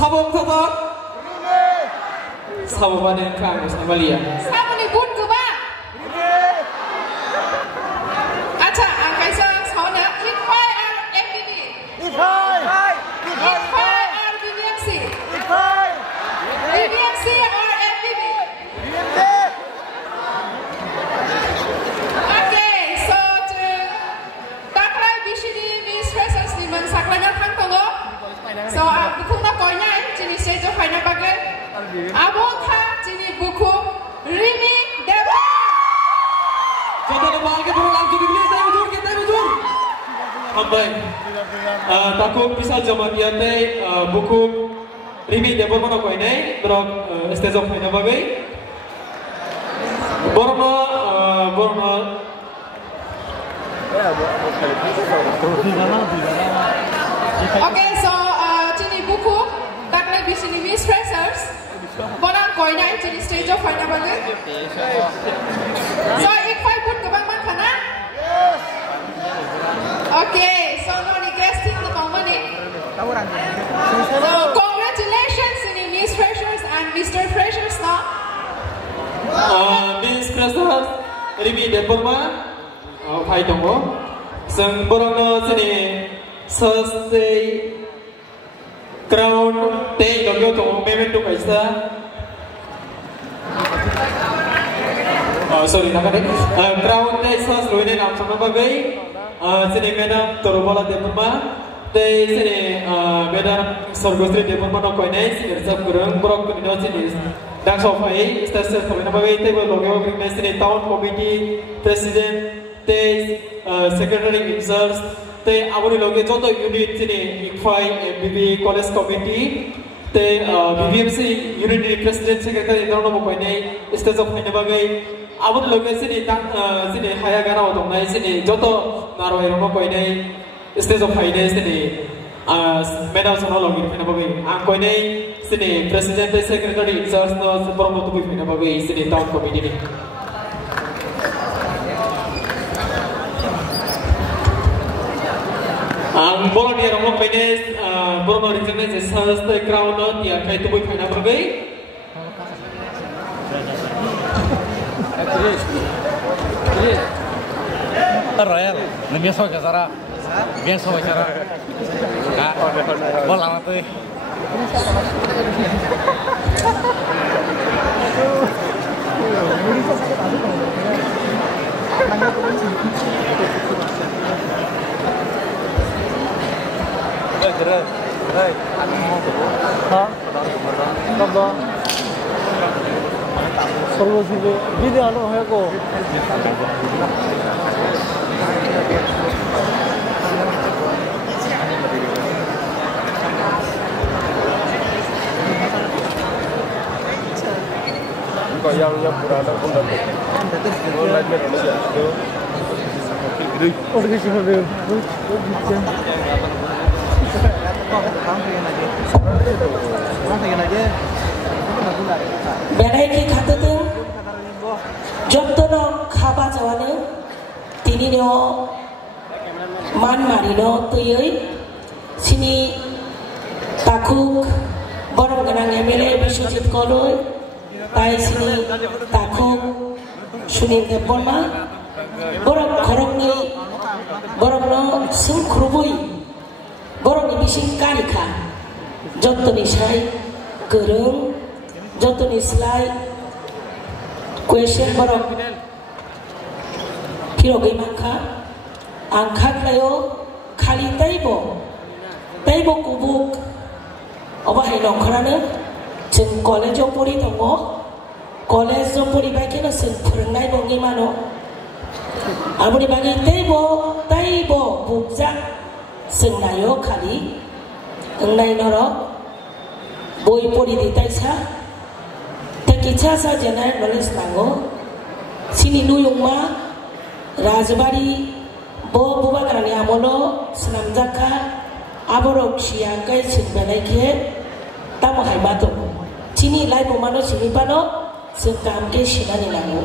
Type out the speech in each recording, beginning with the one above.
사범 사범 사범하는 강 사발리야 사범이 군 그바 아차 angkaisa sauna Itfai or MBB Itfai or BBMC BBMC or MBB Okay so taklay BCD Miss Freshers ni man saklanya thang tongo so bukung na konya jini stage of final bagai abo tha jini buku Rimi Dewa Contoh nama ke burung langsung dibeli kita bujur Hambai takut bisa zaman dia buku Rimi Dewa mana kau ini berok stage of final bagai Borma Okay, so jini buku taklay BCD Miss Freshers Borang koina jini stage of final bagai So Itfai pun kebang man kana Okay, so no ni guesting the company So congratulations ini Miss Freshers and Mr. Freshers na Miss Freshers Rimi Dewa Hai tunggu Seng borang no sini Thursday Crown Day logyo tunggu memang tu kaisa Sorry nak ni Crown Day sas luine nam sama bagai sini madam Torubala Dewa Day sini madam Sargosri Dewa no kau ni sini sab kurang borang kau ni sini dan sofai stasiun kau ni bagai table logyo kau ni sini town committee president Day secretary himself Te aboni loge joto unit sini Itfai MBB college committee te BBMC unit president secretary dono mo koine stage of hine bagai aboni loge sini sini haya gana otong nai sini joto naro ero mo koine stage of hine sini medal sono loge hine bagai ang koine sini president secretary himself no promote bu hine bagai sini town committee ni Ang bola dia orang penes, bola regional jasa stai crown dia kai tu boleh final bergai. Royal, lebih sok cara, biar sok cara. Bola apa tu? Right. हाँ तब सर्व चीज़ें विधि आलो है को इनका yang पुराना कुंडा वो लाइट में रहने जाते हो और किसी में Benaiki kata tu, jodoh no khaba jawane, tini no man marino tuyui, sini takuk borong kenang MLA Biswajit Koloi, tai sini takuk Sunil Deborma, borong korong ni, borong no sing krubui, borong ni bising karika, jodoh ni say gerung. Joto ni slide question borok piro gay mangka angkat layo kali taibo kubuk oba hai nongkrana jeng college opori tongo college opori bagi na sen pernai bongi mano aboni bagi taibo bukja sen nayo kali engnai noro boy pori di taisa Kita saja naik nulis nango, sini nuyung ma, Rajbari, bo buba kerani amolo, senam jaka, aborok siangkai simbalai ke, tamu hai bato, sini lai pemano sini pano, sekam ke sinani nango,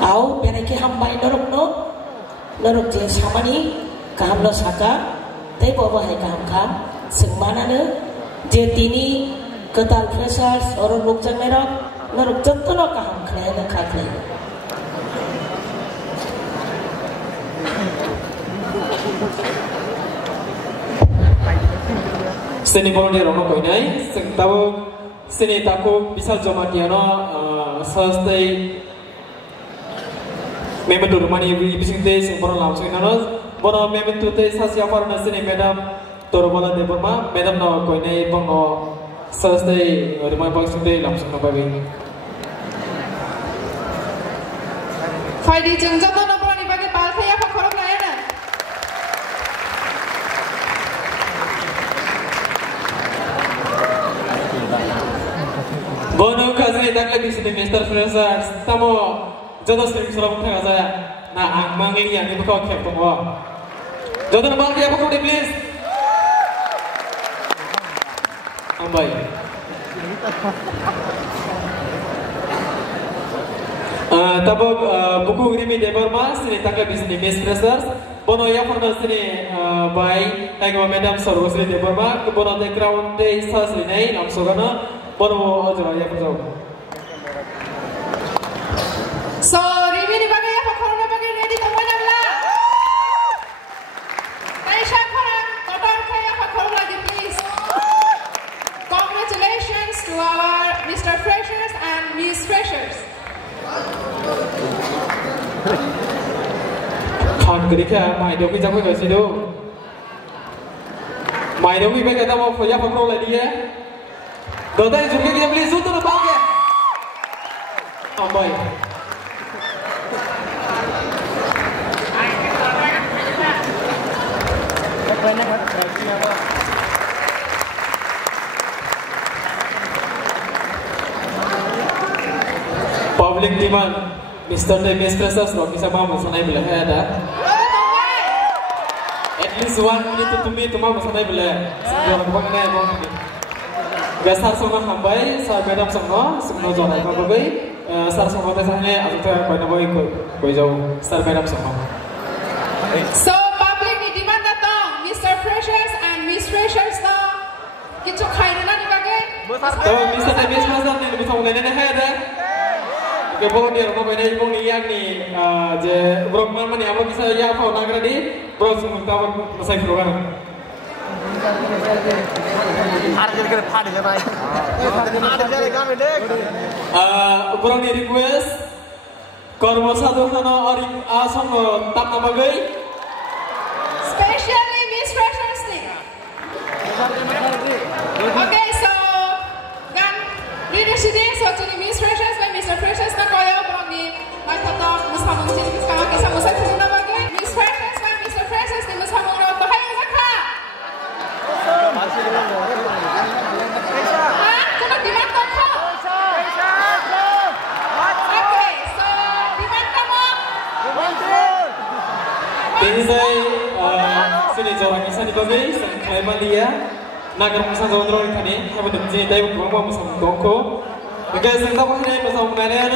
au benaki hambai norok je samani, kaham lo saka, tapi bawa hai kaham sengmana ne, Jetini ketal freshers orang rukjang merok naruk jatuh kaham kaya nak kakle. Seni bolong dia orang kau ini, tahu seni taku bisa joma dia no selesai memang tu rumah ni bising teh sempurna langsung no, bono memang tu teh sasiapa orang seni madam torbola deh berma, madam no kau ini bongo selesai rumah bising teh langsung no bagi. Faidi jengjat no bono ni bagi palke ya pakorok lain na. Bono kasih tak lagi sini Mister Freshers, tamu jodoh sering suram tengah saya. Nah, manggil yang ibu kau kek tunggu. Jodoh nampak dia apa kau please? Ambai. Tabu buku ini debar mas, sini tak lagi sini Mister Freshers. Bono ya pernah sini by, tengok madam seru sini debar mas. Bono background day sah sini langsung kana. Bono aja ya perjauh. So, Rimi ni bagi apa korang bagi ready semuanya belah. Taisha korang, kotor kaya apa korang lagi please. Congratulations to our Mr. Freshers and Miss Freshers. Kan kerja, mai doki jago kasi do. Mai doki baik kata mau foya pemro lagi ya. Dota yang juga kita beli suatu lepas ya. Ambai. Public demand, Mr. dan Miss Freshers loh bisa mau sana belah ada. At least 1 minute to me, cuma sana belah. Sekarang bukan nih mau. Gasar semua hambai, sar madam semua jalan apa bagai, sar semua tesahnya atau apa yang bagai kau jauh, sar madam semua. So public ni demand datang, Mr. Freshers and Miss Freshers datang. Kita kaya na ni bagai. Tahu Mr. dan Miss Freshers ni bisa mulai ni ada. Kebon dia rumah kau ni ibu ni yang ni, je brok mana ni apa bisa ya apa nak ready, brok semua tahu masa program. Kurang ni request kormo satu hana ori asam tak nama gay. Especially Miss Freshers ni. Okay, so kan ini sini so jadi Miss Freshers dan Mr. Freshers nak kaya kurang ni nak tahu mushamung sini sekarang kita musai tu nama bagai Miss Freshers dan Mr. Freshers ni mushamung orang bahaya zakha. Kena di mana kau? Okay, so di mana kamu? Ini saya sini orang Isa di bagai, saya Malia. Nagar musa zaman orang ini, kami dapat jadi tahu kurang musa mengkongko. Jika saya tahu hari ini musa mengenai